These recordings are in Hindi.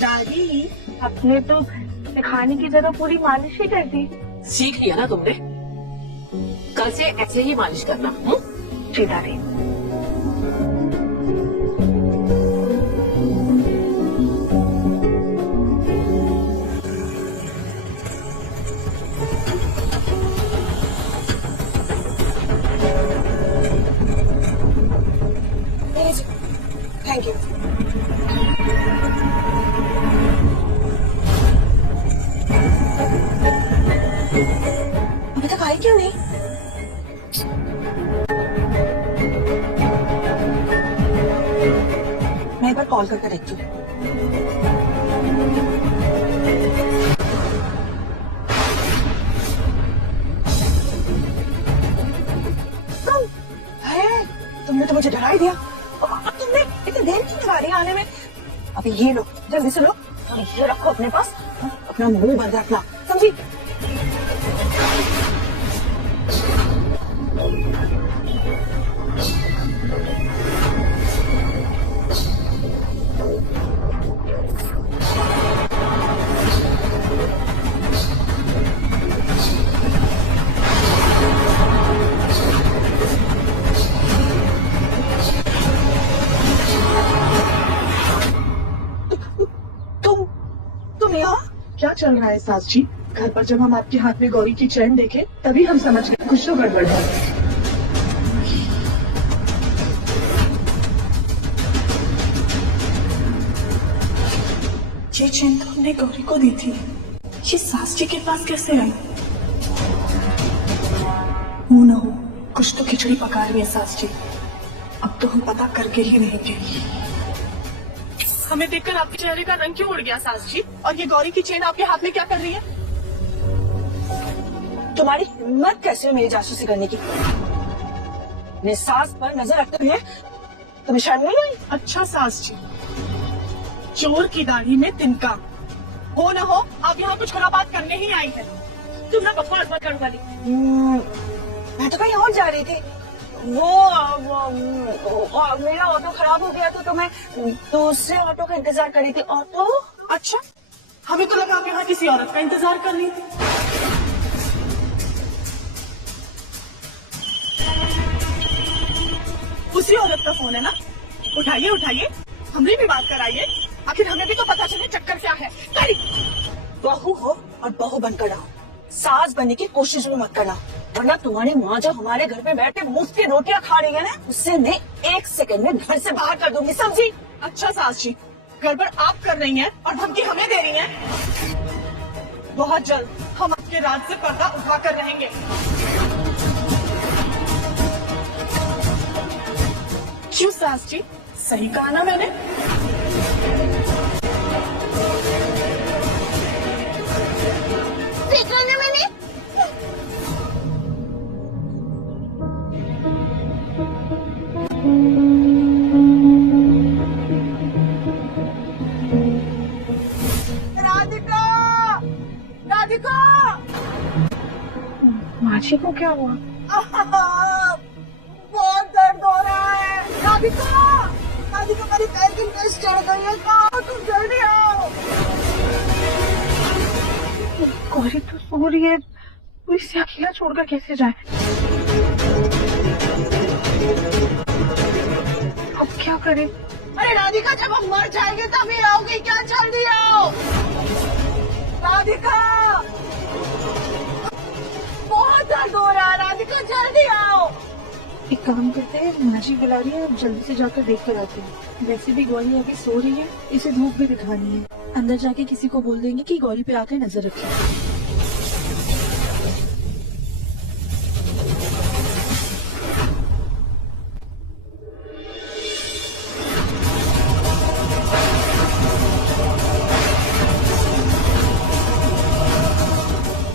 दादी, अपने तो सिखाने की जगह पूरी मालिश ही कर दी। सीख लिया ना तुमने, कल से ऐसे ही मालिश करना। जी दादी। Thank you. अभी तक आई क्यों नहीं? मैं एक बार कॉल करके देखती हूँ। तुमने तो मुझे डरा ही दिया। अब तुमने इतनी देर क्यों लगा रही आने में? अभी ये लो, जल्दी से लो और ये रखो अपने पास। अपना मुंह बंद रखना, समझी? क्या चल रहा है सास जी? घर पर जब हम आपके हाथ में गौरी की चैन देखे तभी हम समझ गए कुछ तो गड़बड़ है। ये चैन तो हमने गौरी को दी थी, ये सास जी के पास कैसे आई? हो न हो कुछ तो खिचड़ी पका रही है सास जी। अब तो हम पता करके ही रहेंगे। हमें देखकर आपके चेहरे का रंग क्यों उड़ गया सास जी? और ये गौरी की चेन आपके हाथ में क्या कर रही है? तुम्हारी हिम्मत कैसे है मेरी जासूसी करने की? मेरे सास पर नजर रखते हुए तुम्हें शर्म नहीं आई? अच्छा सास जी, चोर की दाढ़ी में तिनका। हो न हो आप यहाँ कुछ खराबात करने ही आई है। तुम ना बकवास मत करो वाली। मैं तो कहीं और जा रही थी। वो मेरा ऑटो खराब हो गया तो मैं दूसरे ऑटो का इंतजार कर रही थी। ऑटो? अच्छा, हमें तो लगा आप यहाँ किसी औरत का इंतजार कर रही थी। उसी औरत का फोन है ना? उठाइए उठाइए, हमने भी बात कराइए। आखिर हमें भी तो पता चले चक्कर क्या है। बहू हो और बहू बनकर रहो, सास बनने की कोशिश भी मत करना, वरना तुम्हारी माँ जो हमारे घर पे बैठ के मुफ्त की रोटियां खा रही है ना, उससे मैं 1 सेकंड में घर से बाहर कर दूंगी, समझी? अच्छा सास जी, गड़बड़ आप कर रही हैं और धमकी हमें दे रही हैं। बहुत जल्द हम आपके राज से पर्दा उठा कर रहेंगे। क्यों सास जी, सही कहा ना मैंने? देखा ना मैंने? राधिका, राधिका, माजी को क्या हुआ? बहुत दर्द हो रहा है। राधिका, राधिका मेरी पैर की नस चढ़ गई है। कहाँ तुम? जल्दी आओ। गौरी तो सो रही है, वो इसे अकेला छोड़कर कैसे जाए? अब क्या करें? अरे राधिका, जब हम मर जाएंगे तभी आओगे क्या? जल्दी आओ राधिका, बहुत दर्द हो रहा है। राधिका जल्दी आओ। एक काम करते हैं, माजी बुला रही है, अब जल्दी से जाकर देख कर आते हैं। वैसे भी गौरी अभी सो रही है, इसे धूप भी दिखानी है। अंदर जाके किसी को बोल देंगे कि गौरी पे आकर नजर रखें।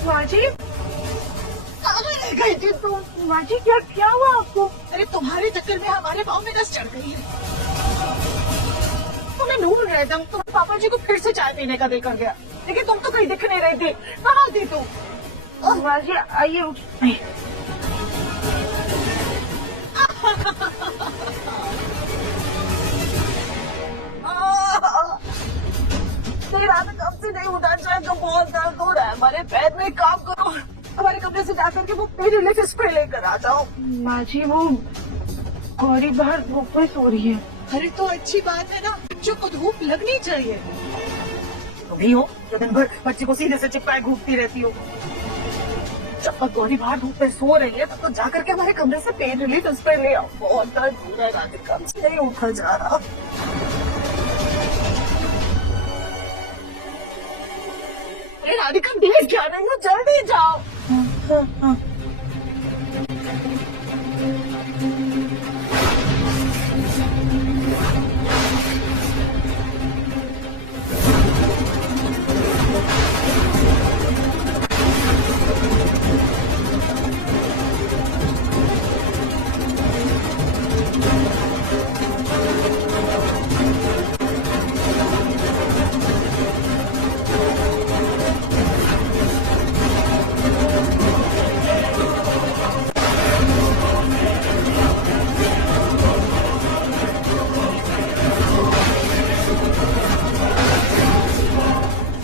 माजी, गई थी तुम? माजी क्या हुआ आपको? अरे तुम्हारे चक्कर में हमारे पाँव में नस चढ़ गई है। तुम्हें ढूंढ रहे थे हम, तुम्हारे पापा जी को फिर से चाय पीने का देखा गया, लेकिन तुम तो कहीं दिख नहीं रही थी। कहाँ थी तुम? माँ जी आइए उठिए। नहीं रात कब से नहीं उठा जाए तो बहुत दर्द हो रहा है हमारे पैर में। काम करो हमारे कमरे से जाकर के वो पेन रिलीफ स्प्रे लेकर आ जाओ। माँ जी वो गौरी बाहर धूप में सो रही है। अरे तो अच्छी बात है ना, बच्चों को धूप लगनी चाहिए। तुम ही हो जो दिन भर बच्चे को सीधे से चिपकाए घूमती रहती हो। जब तक गौरी बाहर धूप में सो रही है तब तो जाकर के हमारे कमरे से पेन रिलीफ स्प्रे ले आओ। बहुत दर्द हो रहा है राधिका, नहीं उठा जा रहा। अरे राधिका देख क्या रही हो, जल्दी जाओ।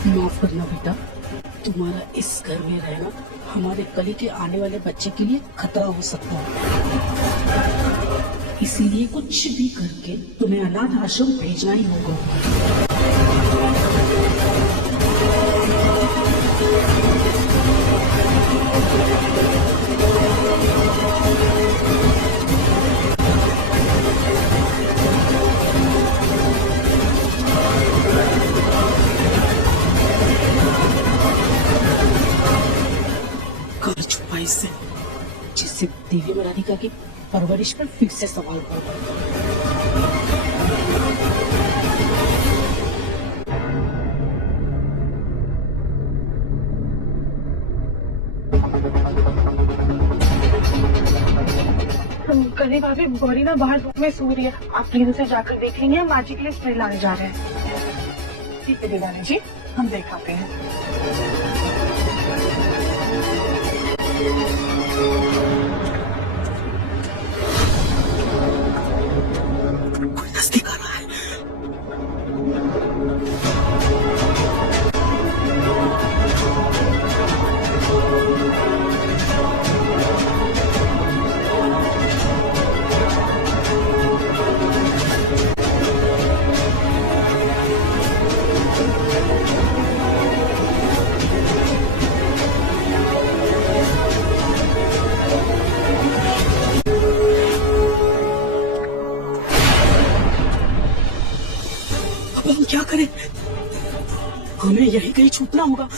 माफ करना बेटा, तुम्हारा इस घर में रहना हमारे कली के आने वाले बच्चे के लिए खतरा हो सकता है। इसलिए कुछ भी करके तुम्हें अनाथ आश्रम भेजना ही होगा। कर छुपाई से जिससे देवी और राधिका की परवरिश पर फिर से सवाल होगा। कली भाभी गौरी ना बाहर धूप में सो रही है, आप प्लीज से जाकर देख लेंगे। हम माँ जी के लिए स्प्रे लाने जा रहे हैं। ठीक है दीवानी जी, हम देख आते हैं। कोई नजदीक आ रहा है। अब हम क्या करें? हमें यही कहीं छुपना होगा।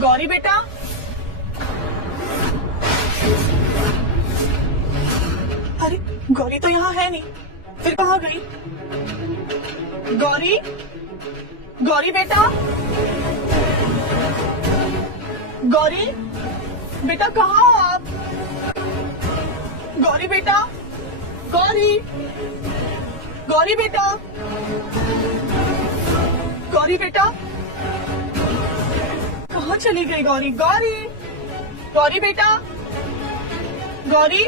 गौरी बेटा, अरे गौरी तो यहाँ है नहीं, फिर कहाँ गई? गौरी, गौरी बेटा, गौरी बेटा कहाँ हो आप? गौरी बेटा, गौरी, गौरी बेटा, गौरी बेटा कहाँ चली गई गौरी? गौरी, गौरी बेटा, गौरी।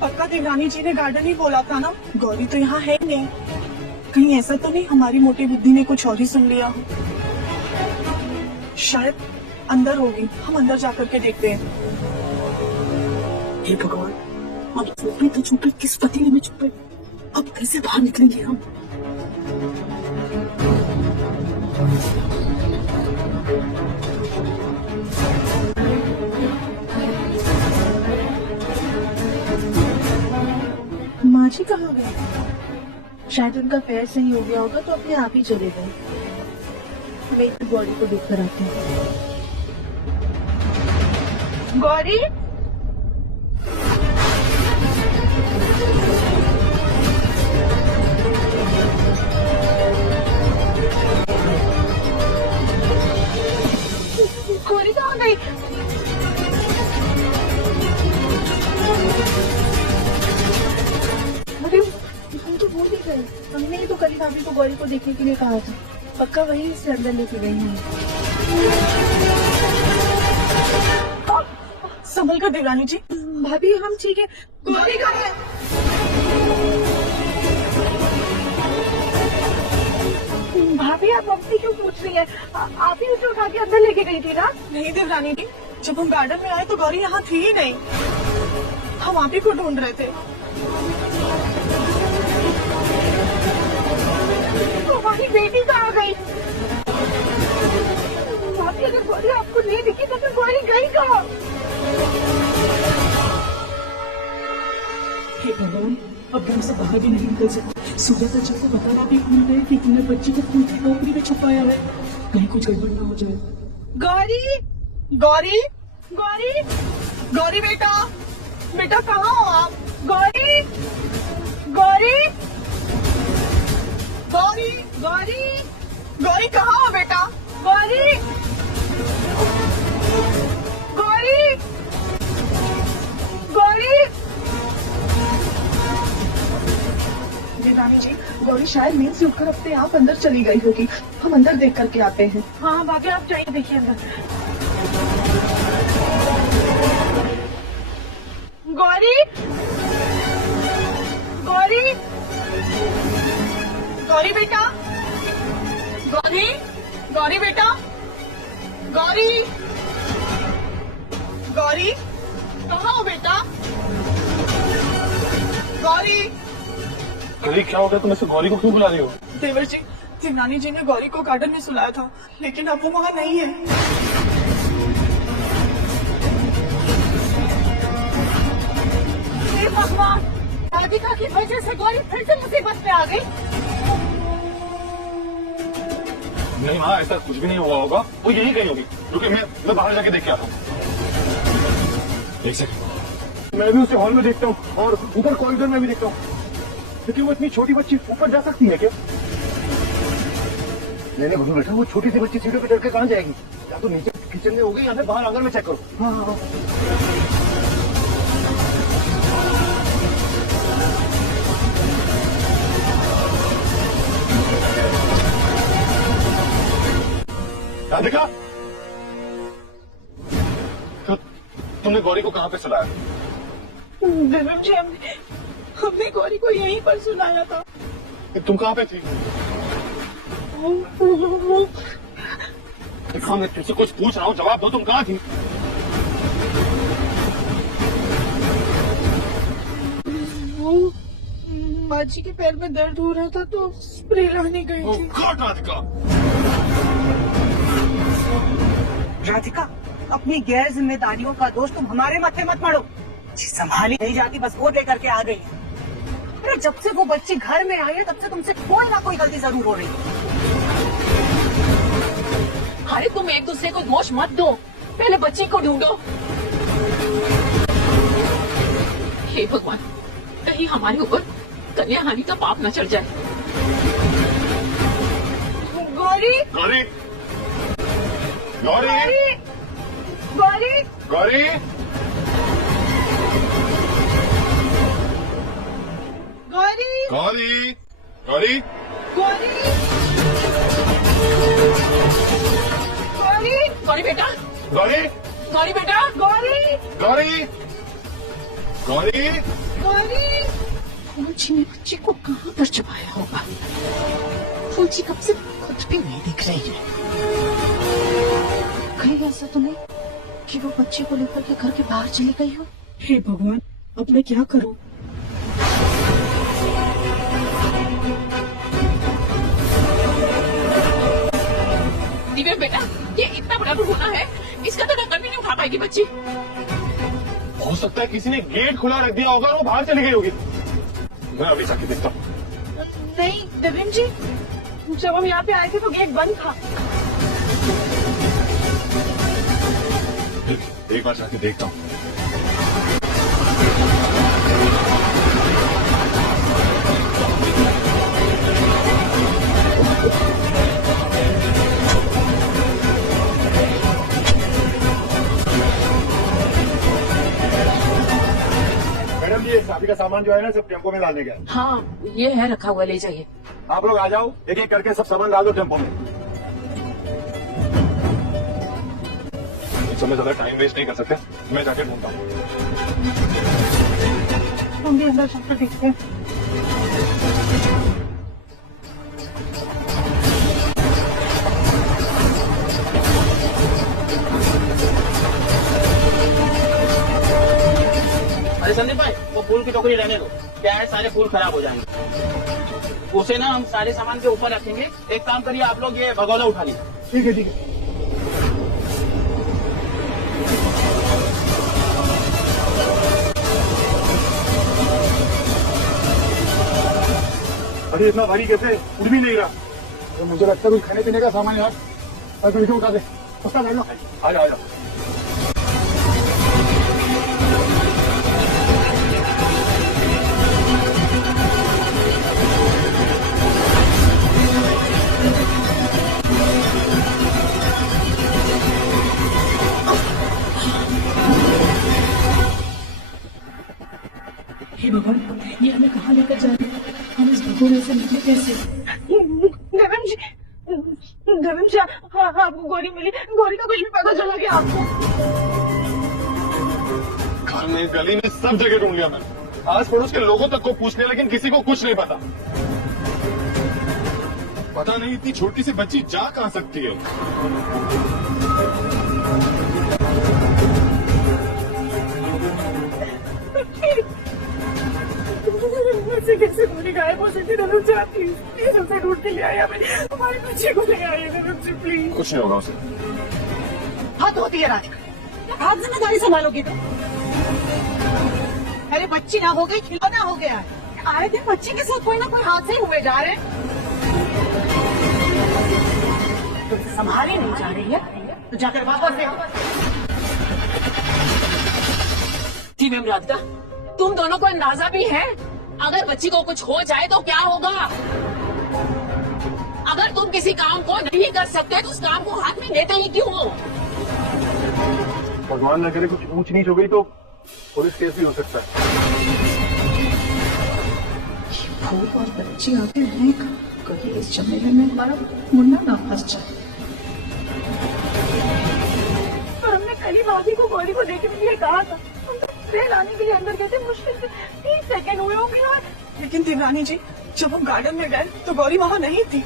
पक्का देवरानी जी ने गार्डन ही बोला था ना, गौरी तो यहाँ है नहीं। कहीं ऐसा तो नहीं हमारी मोटी बुद्धि ने कुछ और ही सुन लिया हो? शायद अंदर होगी, हम अंदर जाकर के देखते हैं। हे भगवान, हम छुपे तो छुपे, किस पतीले में छुपे, अब कैसे बाहर निकलेंगे हम? माँ जी कहाँ गए? शायद उनका पैर सही हो गया होगा तो अपने आप ही चले गए। मैं इस गौरी को देख कर आती हूँ। गौरी, गौरी कहाँ गई? अरे हम तो भूल ही गए, हमने ही तो कल भाभी को गौरी को देखने के लिए कहा था। पक्का वही इसे अंदर लेके गई है। संभल कर देवरानी जी। भाभी हम ठीक है। गौरी कहाँ है? भाभी आप हमसे क्यों पूछ रही है? आप ही उसे उठा के अंदर लेके गई थी ना? नहीं देवरानी जी, जब हम गार्डन में आए तो गौरी यहाँ थी ही नहीं। हम आप ही को ढूंढ रहे थे। तो हमारी बेटी कहाँ गई? भाभी अगर गौरी आपको नहीं दिखी तो फिर गौरी गई कहाँ? हे भगवान, अब घर से बाहर भी नहीं निकल सकते। सुबह तक जब को बताना भी भूल गए कि तुमने बच्ची को फूल की टोकरी में छुपाया है, कहीं कुछ गड़बड़ ना हो जाए। गौरी, गौरी, गौरी, गौरी बेटा, बेटा कहाँ हो आप? गौरी, गौरी, गौरी, गौरी, गौरी कहाँ हो बेटा? गौरी, गौरी, गौरी। देवरानी जी, गौरी शायद नींद से उठकर अपने आप अंदर चली गई होगी। हम अंदर देख करके आते हैं। हाँ भाभी आप जाइए, देखिए अंदर। गौरी, गौरी, गौरी बेटा, गौरी, गौरी बेटा, गौरी, गौरी, कहाँ हो बेटा? गौरी। अरे क्या हो गया, तुम ऐसे गौरी को क्यों बुला रही हो? देवर जी, देवरानी जी ने गौरी को गार्डन में सुलाया था, लेकिन अब वो वहाँ नहीं है। हे भगवान, राधिका की वजह से गौरी फिर से मुसीबत में आ गई। नहीं माँ, ऐसा कुछ भी नहीं हुआ होगा, वो यही गई होगी। रुके, मैं बाहर जाके देख के आता हूँ। एक सेकंड। मैं भी उसे हॉल में देखता हूँ और ऊपर कॉरिडोर में भी देखता हूँ, लेकिन वो इतनी छोटी बच्ची ऊपर जा सकती है क्या? नहीं भगवान बेटा, वो छोटी सी बच्ची सीढ़ियों पे चढ़ के कहाँ जाएगी? या तो नीचे किचन में होगी या फिर बाहर आंगन में चेक करो। हाँ हाँ हाँ। राधिका, तो तुमने गौरी को कहाँ पे सुलाया? देवर जी, हमने गौरी को यहीं पर सुलाया था। तुम कहाँ पे थी? देखो, मैं तुझसे कुछ पूछ रहा हूँ, जवाब दो, तुम कहाँ थी? वो माँ जी के पैर में दर्द हो रहा था तो स्प्रे लाने गई Oh थी। God, राधिका। राधिका, अपनी गैर जिम्मेदारियों का दोष तुम हमारे माथे मत मारो। जी संभाली नहीं जाती, बस वो लेकर के आ गई है। अरे जब से वो बच्ची घर में आई है तब से तुमसे कोई ना कोई गलती जरूर हो रही है। अरे तुम एक दूसरे को दोष मत दो, पहले बच्ची को ढूंढो। हे भगवान, कहीं हमारे ऊपर कन्या हानि का पाप न चढ़ जाए। गौरी, गौरी, गौरी, गौरी, गौरी, गौरी, गौरी, गौरी, गौरी, गौरी, गौरी बेटा, गौरी, गौरी बेटा, गौरी, गौरी, गौरी। गौरी। फूंची ने बच्ची को कहाँ पर छुपाया होगा? फूंची कब से कुछ भी नहीं दिख रही है। कहीं ऐसा तो नहीं कि वो बच्चे को लेकर के घर के बाहर चली गई हो? हे भगवान, अब मैं क्या करूं? दिव्या बेटा, ये इतना बड़ा भगोना है, इसका तो ढक्कन भी नहीं उठा पाएगी बच्ची। हो सकता है किसी ने गेट खुला रख दिया होगा और वो बाहर चली गई होगी। मैं अभी जाके देखता हूँ। नहीं देवेंद्र जी, जब हम यहाँ पे आए थे तो गेट बंद था। एक बार जाके देखता हूँ। मैडम ये शादी का सामान जो है ना सब टेम्पो में डालने गया। हाँ ये है रखा हुआ, ले जाइए। आप लोग आ जाओ, एक एक करके सब सामान डाल दो टेम्पो में। इस समय ज्यादा टाइम वेस्ट नहीं कर सकते, मैं जाके ढूंढता हूँ। हम भी अंदर जाकर देखते हैं। अरे संदीप भाई, वो फूल की टोकरी रहने दो, क्या है सारे फूल खराब हो जाएंगे। उसे ना हम सारे सामान के ऊपर रखेंगे। एक काम करिए, आप लोग ये भगोला उठा लीजिए। ठीक है ठीक है। अरे इतना भारी कैसे, उड़ भी नहीं रहा। तो मुझे लगता है कुछ खाने पीने का सामान यार, और इसे उठा दे। उसका ले लो, आ जाओ आ जाओ। हे भगवान, ये हमें कहाँ लेकर जा रहे हैं? हम इस भगोड़े से निकले कैसे? देवम जी हाँ आपको गौरी मिली? गौरी का कुछ भी पता चला क्या आपको? घर में, गली में, सब जगह ढूंढ लिया मैंने। आस पड़ोस के लोगों तक को पूछ लिया, लेकिन किसी को कुछ नहीं पता। पता नहीं इतनी छोटी सी बच्ची जा कहाँ सकती है। मुझसे कैसे गौरी गायब हो सकती? देवम जी आप प्लीज उसे ढूंढ के ले आए, हमारे बच्चे को ले आइए देवम जी प्लीज। कुछ नहीं होगा उसे। हद होती है राधिका, आप जिम्मेदारी संभालोगी तो? अरे बच्ची ना हो गई, खिलौना हो गया है। आए दिन बच्ची के साथ कोई ना कोई हादसे हुए जा रहे। तो संभाली नहीं जा रही है तो जाकर वापस देखो। जी मैम राधिका, तुम दोनों को अंदाजा भी है अगर बच्ची को कुछ हो जाए तो क्या होगा? अगर तुम किसी काम को नहीं कर सकते तो उस काम को हाथ में लेते ही क्यों हो? भगवान न करे कुछ ऊंच नीच हो गई तो पुलिस केस भी हो सकता है। फूल और बच्ची आते हैं, कभी इस झमेले में हमारा मुन्ना ना फंस जाए। और हमने कल ही भाभी को गौरी को देखने के लिए कहा था। हम तो ट्रेन आने के लिए अंदर गए थे, मुश्किल से 30 सेकंड हुए होंगे यार। लेकिन देवरानी जी, जब हम गार्डन में गए तो गौरी वहाँ नहीं थी।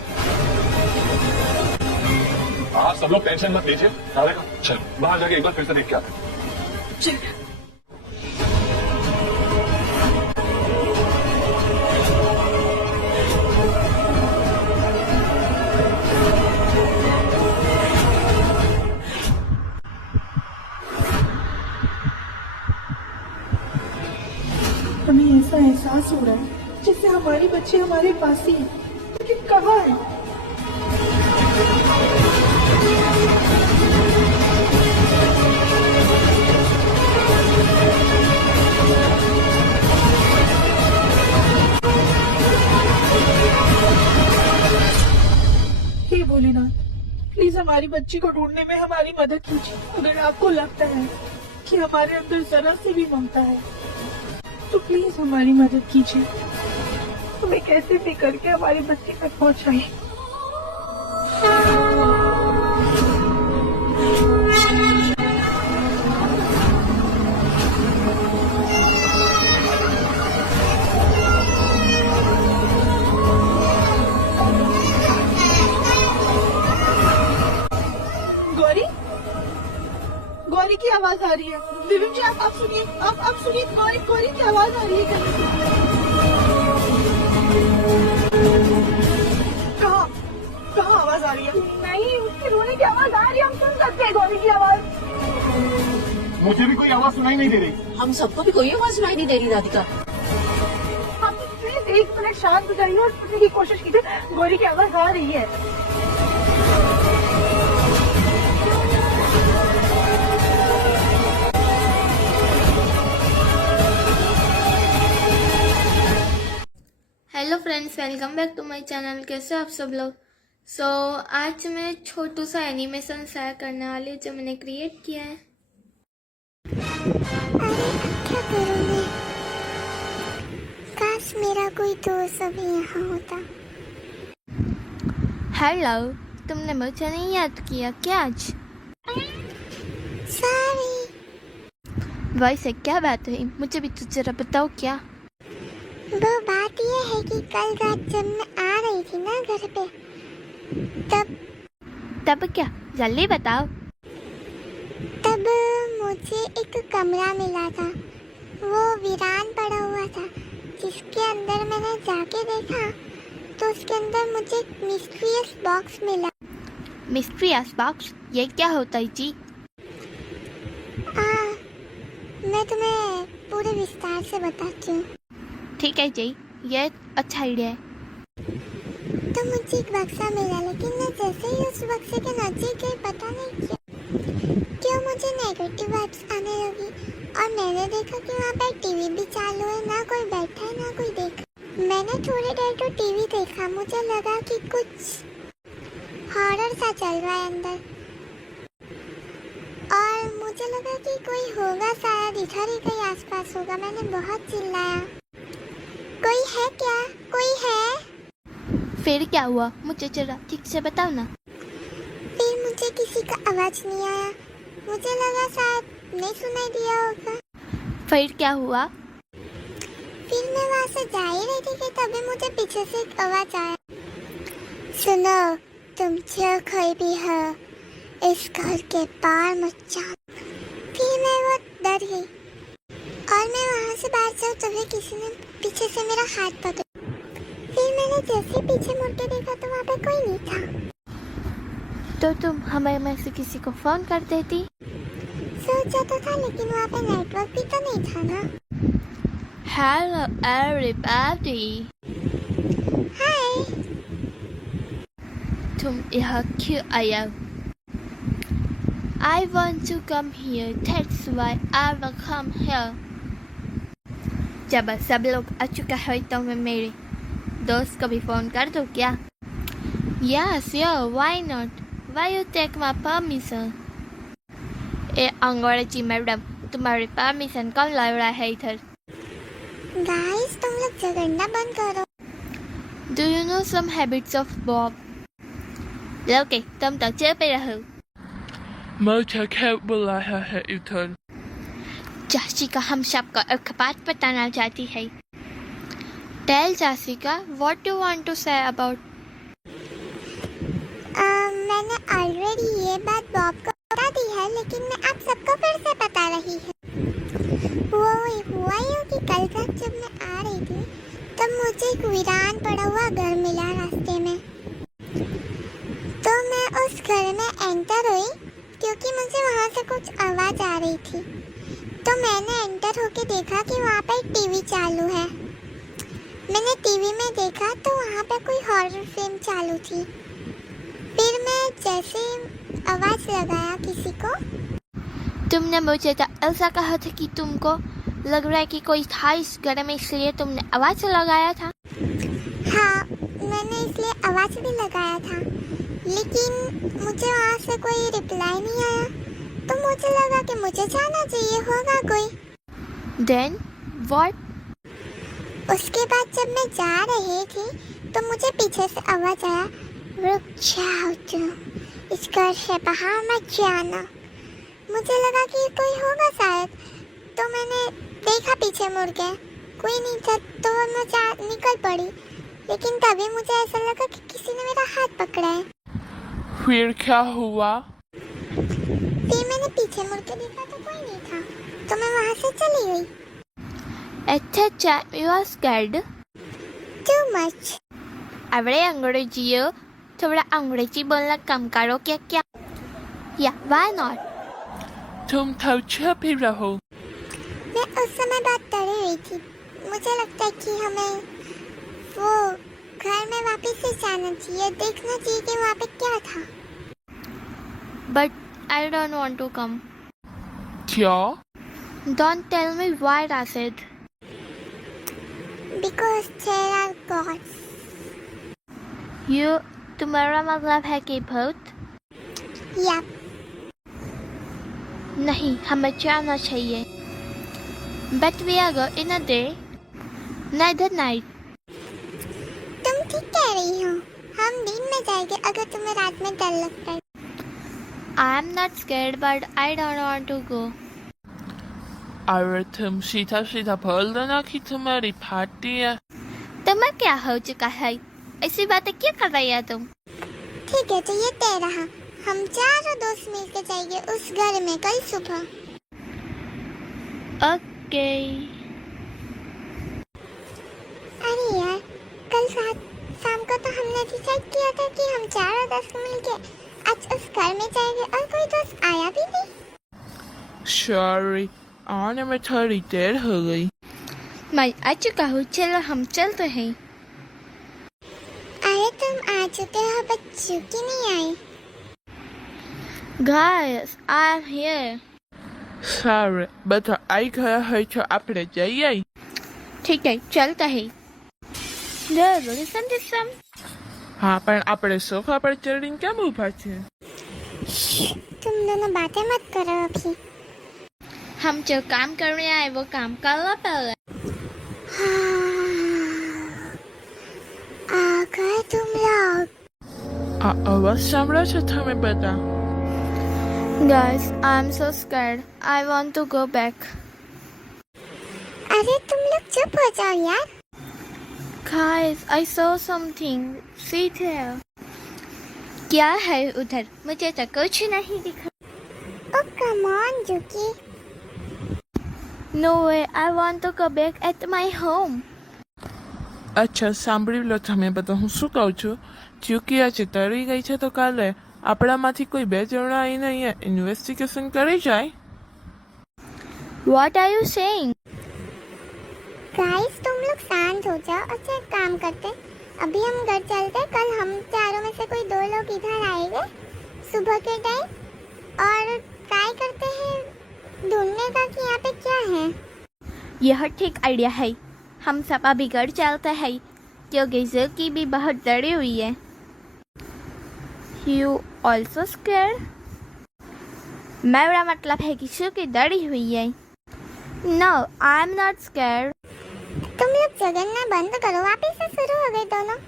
आप सब लोग टेंशन मत लीजिए। चल बाहर जाके एक बार फिर से देख के आते हैं। चलिए। हमें ऐसा एहसास हो रहा है जैसे हमारी बच्ची हमारे पास ही है, लेकिन कहाँ है? हे भोलेनाथ, प्लीज हमारी बच्ची को ढूंढने में हमारी मदद कीजिए। अगर आपको लगता है कि हमारे अंदर जरा सी भी ममता है तो प्लीज हमारी मदद कीजिए। हमें कैसे भी करके हमारी बच्ची तक पहुंचाइए। गौरी, गौरी की आवाज आ रही है। दिव्यम जी आप सुनिए, आप सुनिए, गौरी गौरी की आवाज आ रही है कहीं से। कहाँ आवाज आ रही है? नहीं, उसके रोने की आवाज आ रही है, हम सुन सकते हैं गौरी की आवाज। मुझे भी कोई आवाज सुनाई नहीं दे रही। हम सबको भी कोई आवाज सुनाई नहीं दे रही राधिका। आप प्लीज 1 मिनट शांत हो जाइए और सुनने की कोशिश कीजिए। गौरी की आवाज आ रही है। Hello friends, welcome back to my channel. कैसे आप सब लोग? आज मैं छोटू सा एनिमेशन शेयर करने वाली हूँ जो मैंने क्रिएट किया है। अरे क्या करोगे? मेरा कोई दोस्त अभी यहाँ होता। हेलो, तुमने मुझे नहीं याद किया क्या आज? सॉरी। वैसे क्या बात हुई, मुझे भी तो जरा बताओ क्या? वो बात ये है कि कल रात जब मैं आ रही थी ना घर पे, तब क्या, जल्दी बताओ। तब मुझे एक कमरा मिला था, वो वीरान पड़ा हुआ था, जिसके अंदर मैंने जाके देखा तो उसके अंदर मुझे एक मिस्टीरियस बॉक्स मिला। मिस्टीरियस बॉक्स, ये क्या होता है जी? मैं तुम्हें पूरे विस्तार से बताती हूँ। ठीक है जी, ये अच्छा आइडिया है। तो मुझे एक बक्सा मिला, लेकिन मैं जैसे ही उस बक्से के नजदीक गई, पता नहीं क्यों मुझे नेगेटिव वाइब्स आने लगी और मैंने देखा कि वहाँ पर टीवी भी चालू है, ना कोई बैठा है ना कोई देखा। मैंने थोड़ी देर तो टीवी देखा, मुझे लगा कि कुछ हॉरर सा चल रहा है अंदर और मुझे लगा कि कोई होगा शायद, इधर ही कहीं आसपास होगा। मैंने बहुत चिल्लाया, कोई है क्या, कोई है? फिर क्या हुआ, मुझे जरा ठीक से बताओ ना। फिर मुझे किसी का आवाज नहीं आया, मुझे लगा शायद नहीं सुनाई दिया होगा। फिर क्या हुआ? फिर मैं वहाँ से जा ही रही थी कि तभी मुझे पीछे से एक आवाज आया, सुनो तुम जो कोई भी हो, इस घर के पार मत जाओ। फिर मैं वो डर गई और मैं वहाँ से बाहर जाऊँ तभी किसी ने पीछे से मेरा हाथ पकड़ा। फिर मैंने जैसे पीछे मुड़ के देखा तो वहाँ पे कोई नहीं था। तो तुम हमें में से किसी को फोन कर देती? सोचा तो था, लेकिन वहाँ पे नेटवर्क भी तो नहीं था ना। हेलो एवरीबॉडी, हाय। तुम यहाँ क्यों आया? I want to come here, that's why I will come here. जब सब लोग आ चुका है तो मैं मेरे दोस्त को भी फोन कर दूँ क्या? Yes, yeah, why not? Why you take my permission? ए अंग्रेजी मैडम, तुम्हारी परमिशन कौन ला रहा है इधर? गाइस तुम लोग झगड़ना बंद करो। Do you know some habits of Bob? लोके, तुम तो चुप रहो। मुझे क्या बुलाया है इधर? जासिका हम सबको एक बात बताना चाहती है। Tell जासिका, what do you want to say about? मैंने ऑलरेडी ये बात बॉब को बता दी है, लेकिन मैं आप सबको फिर से बता रही हूँ। वो हुआ यूँ कि कल रात जब मैं आ रही थी तब मुझे एक वीरान पड़ा हुआ घर मिला रास्ते में। तो मैं उस घर में एंटर हुई क्योंकि मुझे वहाँ से कुछ आवाज़ आ रही थी। तो मैंने एंटर होके देखा कि वहाँ पे टीवी चालू है। मैंने टीवी में देखा तो वहाँ पे कोई हॉरर फिल्म चालू थी। फिर मैं जैसे आवाज़ लगाया किसी को। तुमने मुझे तो ऐसा कहा था कि तुमको लग रहा है कि कोई था इस घर में, इसलिए तुमने आवाज़ लगाया था। हाँ, मैंने इसलिए आवाज़ भी लगाया था, लेकिन मुझे वहाँ से कोई रिप्लाई नहीं आया। तो मुझे लगा कि मुझे जाना चाहिए, होगा कोई। Then what? उसके बाद जब मैं जा रही थी तो मुझे पीछे से आवाज़ आया, रुक जाओ तुम, इस घर से बाहर मत जाना। मुझे लगा कि कोई होगा शायद, तो मैंने देखा पीछे मुड़ के, कोई नहीं था तो मैं निकल पड़ी। लेकिन तभी मुझे ऐसा लगा कि किसी ने मेरा हाथ पकड़ा है। फिर क्या हुआ? फिर मैंने पीछे मुड़ के देखा तो कोई नहीं था, तो मैं वहाँ से चली गई। अच्छा, you are scared? Too much. अरे अंग्रेजियों, थोड़ा अंग्रेजी बोलना कम करो क्या? या why not? तुम तो चुप ही रहो। मैं उस समय बात कर रही थी। मुझे लगता है कि हमें वो घर में वापस से जाना चाहिए, देखना चाहिए कि वहाँ पे क्या था। But I don't want to come. क्या? Don't tell me why, Rashid. Because there are gods. तुम्हारा मतलब है कि भूत? Yep. नहीं, हमें जाना चाहिए। But we are going in a day, neither night. रही हूँ, हम दिन में जाएंगे अगर तुम्हें रात में डर लगता है। I am not scared, but I don't want to go. अरे तुम सीधा सीधा बोल देना कि तुम्हारी पार्टी है। तुम्हें क्या हो चुका है? ऐसी बातें क्यों कर रही है तुम? ठीक है, तो ये तय रहा, हम चारों दोस्त मिलकर जाएंगे उस घर में कल सुबह। ओके। अरे यार, कल शाम को तो हमने डिसाइड किया था कि हम चारों दोस्त मिलके आज उस घर में जाएंगे और कोई दोस्त आया भी नहीं। सॉरी, आने में थोड़ी देर हो गई। मैं आ चुका हूँ, चलो हम चलते हैं। अरे तुम आ चुके हो, बच्चों की नहीं आई। Guys, I am here. Sorry, बता आई गया है तो આપણે જઈએ। ठीक है, चलते हैं। Listen to some. हाँ, પણ આપણે સોફા પર ચડીને કેમ ઊભા છે? तुम दोनों बातें मत करो अभी। हम जो काम करने आए वो काम कर लो पहले। आ गए तुम लोग। આ અવાજ સાંભળો છો તમે બધા? Guys, I am so scared. I want to go back. अरे तुम लोग चुप हो जाओ यार। Guys, I saw something. See there. क्या है उधर? मुझे तो कुछ नहीं दिखा। Oh come on, जुकी। No way. I want to go back at my home. અચ્છા, સાંભળી લો તમે બધા, હું શું કહું છું? ચૂકી આજે તરી ગઈ છે તો કાલે આપણામાંથી કોઈ બે જણા આવીને અહીંયા ઇન્વેસ્ટિગેશન કરી જાય। What are you saying? Guys तुम लोग शांत हो जाओ। अच्छा एक काम करते, अभी हम घर चलते, कल हम चारों में से कोई दो लोग इधर आएंगे सुबह के टाइम और ट्राई करते हैं ढूंढने का कि यहाँ पे क्या है। यह ठीक आइडिया है। हम सब अभी घर चलते हैं क्योंकि ज़ुकी भी बहुत डरी हुई है। You also scared? मेरा मतलब है कि ज़ुकी डरी हुई है। No, I am not scared. तुम लोग जगन्ना बंद करो, वापस से शुरू हो गए दोनों।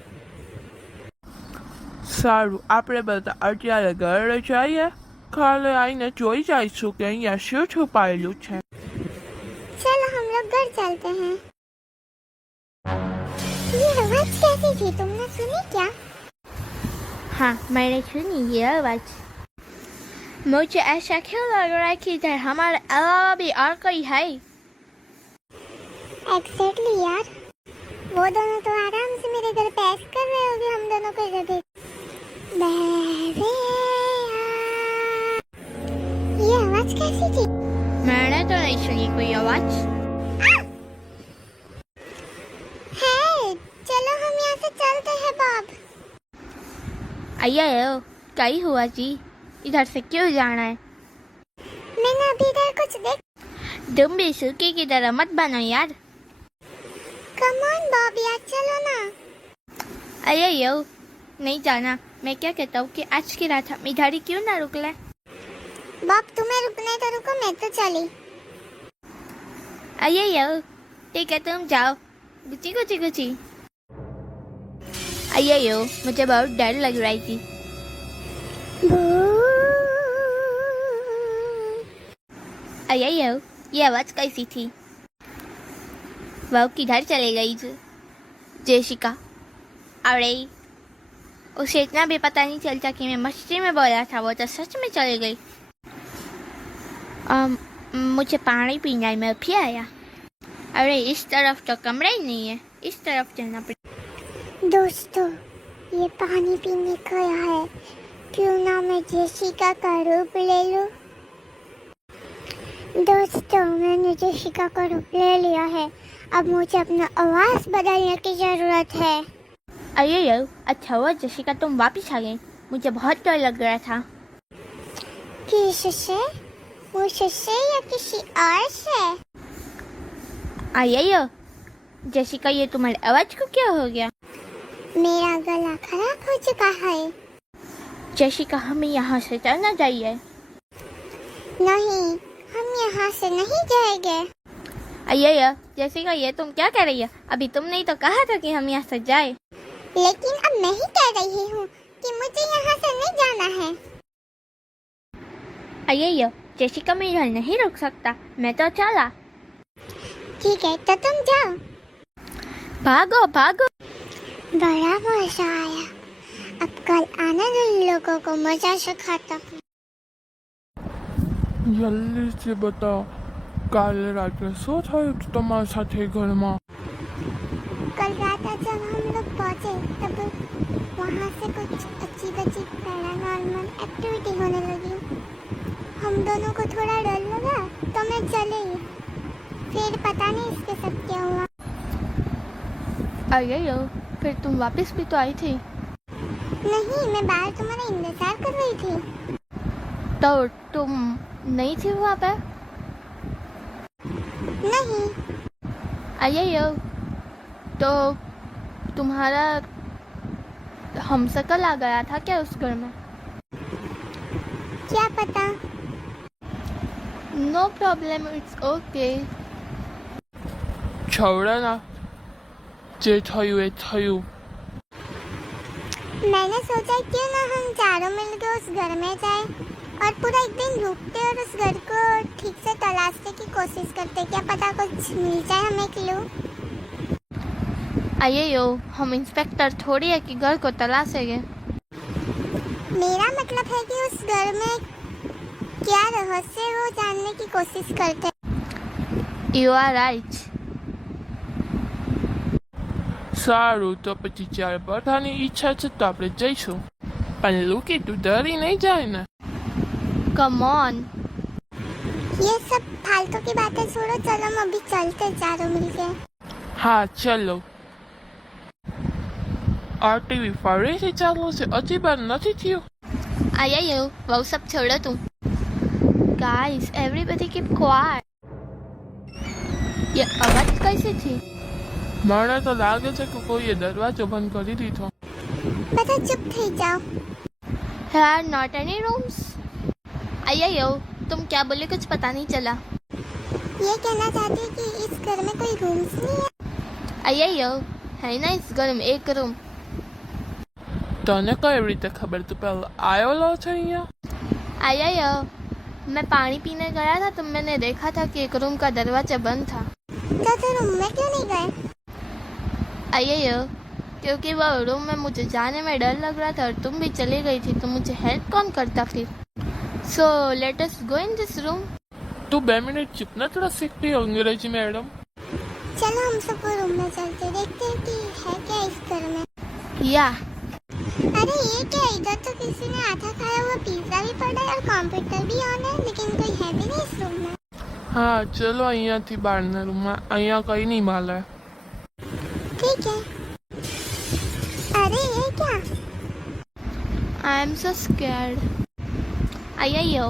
સારું, આપણે બધા અત્યારે ઘરે જઈએ, કાલે આવીને જોઈ જઈશું કે અહીંયા શું છુપાયેલું છે। चलो हम लोग घर चलते हैं। ये आवाज कैसी थी, तुमने सुनी क्या? हाँ, मैंने सुनी ये आवाज। मुझे ऐसा क्यों लग रहा है कि इधर हमारे अलावा भी और कोई है। एग्जैक्टली यार, वो दोनों तो आराम से मेरे घर पे ऐश कर रहे होंगे हम दोनों को जगह। ये आवाज कैसी थी? मैंने तो नहीं सुनी कोई आवाज। है, चलो हम यहाँ से चलते हैं बॉब। आइए, क्या हुआ जी? इधर से क्यों जाना है? मैंने अभी इधर कुछ देख। तुम भी सुकी की तरह मत बनो यार। कम ऑन बॉब यार, चलो ना। आइए, नहीं जाना। मैं क्या कहता हूँ कि आज की रात हम इधर ही क्यों ना रुक ले। बॉब तुम्हें रुकने तो रुको, मैं तो चली। आइए, ठीक है तुम जाओ। Gucci Gucci Gucci. आइए, मुझे बहुत डर लग रही थी। आइए, ये आवाज कैसी थी? वो किधर चले गई जेसिका? अरे उसे इतना भी पता नहीं चलता कि मैं मस्ती में बोला था, वो तो सच में चली गई। मुझे पानी पीना में भी आया। अरे इस तरफ तो कमरा ही नहीं है, इस तरफ चलना पड़ेगा। दोस्तों, ये पानी पीने का है, क्यों ना मैं जेसिका का रूप ले लूं। दोस्तों, मैंने जेसिका का रूप ले लिया है, अब मुझे अपना आवाज बदलने की जरूरत है। अरे अच्छा हुआ जेसिका तुम वापस आ गई, मुझे बहुत डर लग रहा था। किससे? मुझसे या किसी और से? आइए जेसिका, ये तुम्हारी आवाज को क्या हो गया? मेरा गला खराब हो चुका है। जेसिका, हमें यहाँ से चलना चाहिए। नहीं, हम यहाँ से नहीं जाएंगे। आइए जेसिका, ये तुम क्या कर रही है? अभी तुमने ही तो कहा था कि हम यहाँ से जाए। लेकिन अब मैं ही कह रही हूँ कि मुझे यहाँ से नहीं जाना है। अय्यो, जेसिका मैं यहाँ नहीं रुक सकता, मैं तो चला। ठीक है तो तुम जाओ। भागो भागो। बड़ा मजा आया, अब कल आना उन लोगों को मजा सिखाता हूँ। જલ્દી થી બતાવો કાલે રાત્રે શું થયું હતું તમારા સાથે ઘરમાં? कल रात जब हम लोग पहुँचे तब वहाँ से कुछ अजीब अजीब पैरानॉर्मल एक्टिविटी होने लगी। हम दोनों को थोड़ा डर लगा तो मैं चले गई। फिर पता नहीं इसके साथ क्या हुआ। अय्यो, फिर तुम वापस भी तो आई थी। नहीं, मैं बाहर तुम्हारा इंतजार कर रही थी। तो तुम नहीं थी वहाँ पे? नहीं। अय्यो, तो तुम्हारा हमशक्ल आ गया था क्या उस घर में? क्या पता। No problem, it's okay. છોડો ના, જે થયું એ થયું। मैंने सोचा क्यों ना हम चारों मिलकर उस घर में जाए और पूरा एक दिन रुकते और उस घर को ठीक से तलाशने की कोशिश करते। क्या पता कुछ मिल जाए हमें क्लू। अय्यो, हम इंस्पेक्टर थोड़ी है कि घर को तलाशेंगे। मेरा मतलब है कि उस घर में क्या रहस्य है वो जानने की कोशिश करते। You are right. સારું તો પછી ચાર બધાની ઈચ્છા છે તો આપણે જઈશું, પણ લુકી તું ડરી નહીં જાય ને? Come on. ये सब फालतू की बातें छोड़ो, चलो हम अभी चलते चारों मिलके। હા ચલો। આ ટીવી ફરીથી ચાલુ છે, હજી બાર નથી થયું? अय्यो, वो सब छोड़ो तुम। Guys, everybody keep quiet. ये आवाज कैसी थी? મને તો લાગે છે કે કોઈએ દરવાજો બંધ કરી દીધો। बता चुप થઈ जाओ। Here are not any rooms। अय्यो, तुम क्या बोले कुछ पता नहीं चला। ये कहना चाहती है कि इस घर में कोई रूम्स नहीं है। अय्यो, है ना इस घर में एक रूम। તને કઈ રીતે ખબર? તું પહેલા આવેલો છે અહીંયા? अय्यो, मैं पानी पीने गया था तो मैंने देखा था कि एक रूम का दरवाजा बंद था। तो तुम रूम में क्यों नहीं गए? अय्यो, क्योंकि वो रूम में मुझे जाने में डर लग रहा था और तुम भी चली गई थी तो मुझे हेल्प कौन करता फिर। So let us go in this room. તું 2 મિનિટ ચૂપ નથી રહી શકતી અંગ્રેજી મેડમ? चलो हम सब रूम में चलते, देखते हैं कि है क्या इस घर में। या अरे ये क्या, इधर तो किसी ने आधा खाया हुआ पिज्जा भी पड़ा है और कंप्यूटर भी ऑन है, लेकिन कोई है भी नहीं इस रूम में। હા ચલો અહીંયાથી બહારના રૂમમાં, અહીંયા કઈ નહીં મળે। ठीक है। अरे ये क्या? I am so scared. अय्यो,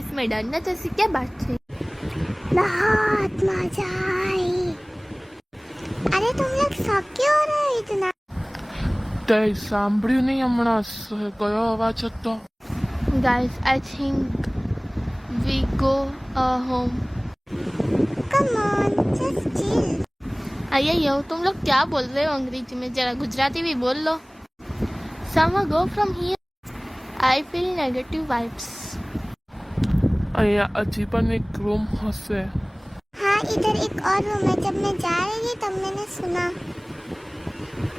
इसमें डरना जैसी क्या बात थी? बहुत मजा आई। अरे तुम लोग सब क्यों हो रहे हो इतना? તે સાંભળ્યું નહીં હમણાં કયો અવાજ હતો? Guys, I think we go home. Come on, just chill. अय्यो, तुम लोग क्या बोल रहे हो अंग्रेजी में? जरा गुजराती भी बोल लो। Someone go from here. I feel negative vibes. અહીંયા હજી પણ એક રૂમ હશે। हाँ, इधर एक और रूम है। जब मैं जा रही थी तब मैंने सुना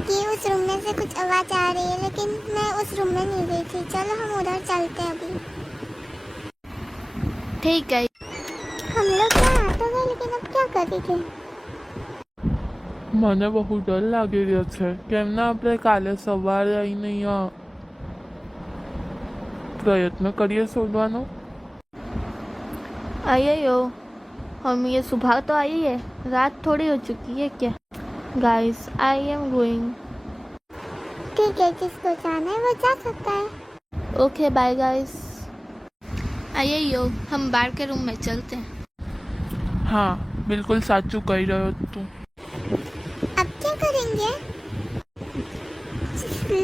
कि उस रूम में से कुछ आवाज आ रही है, लेकिन मैं उस रूम में नहीं गई थी। चलो हम उधर चलते हैं अभी। ठीक है। हम लोग यहाँ तो गए, लेकिन अब क्या कर रही थी? મને બહુ ડર લાગી રહ્યો છે। કેમ ના આપણે કાલે સવારે આવીને અહીંયા પ્રયત્ન કરીએ શોધવાનો? अय्यो, हम ये सुबह तो आई है, रात थोड़ी हो चुकी है क्या? Guys, I am going. ठीक है, जिसको जाना है वो जा सकता है। Okay bye guys. अय्यो, हम बाहर के रूम में चलते हैं। હા બિલકુલ સાચું કહી રહ્યો તું। अब क्या करेंगे?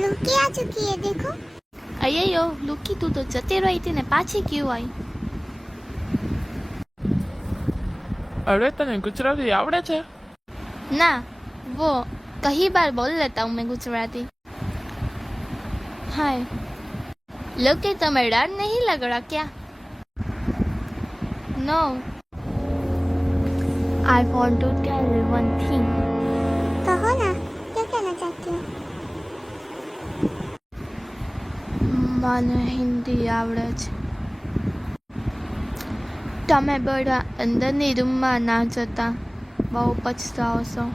लुकी आ चुकी है, देखो। अय्यो, लुकी तू तो जती रही थी ने पाछी क्यों आई? અરે તને ગુજરાતી આવડે છે? ना, वो कई बार बोल लेता हूँ मैं गुजराती। हाय लोग के तुम्हें डर नहीं लग रहा क्या? No I want to tell one thing. कहो ना, क्या कहना चाहती हो? મને હિન્દી આવડે છે। તમે બધા અંદરની રૂમમાં ના જતા, બહુ પછતાવશો।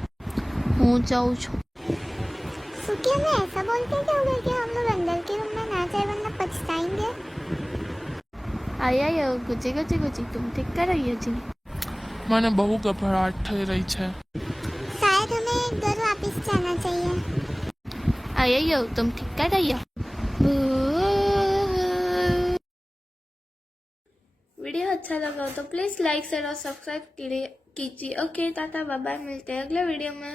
હું જાઉં છું। सुखिया में ऐसा बोलते क्यों गए कि हम लोग अंदर के रूम में ना जाए वरना पछताएंगे? આયા ગુજી ગુજી ગુજી तुम ठीक कर रही हो जी? મને બહુ ગભરાટ થઈ રહી છે। शायद हमें घर वापस जाना चाहिए। आया तुम ठीक कर रही हो? वीडियो अच्छा लगा हो तो प्लीज़ लाइक शेयर और सब्सक्राइब कीजिए। ओके टाटा बाय बाय, मिलते हैं अगले वीडियो में।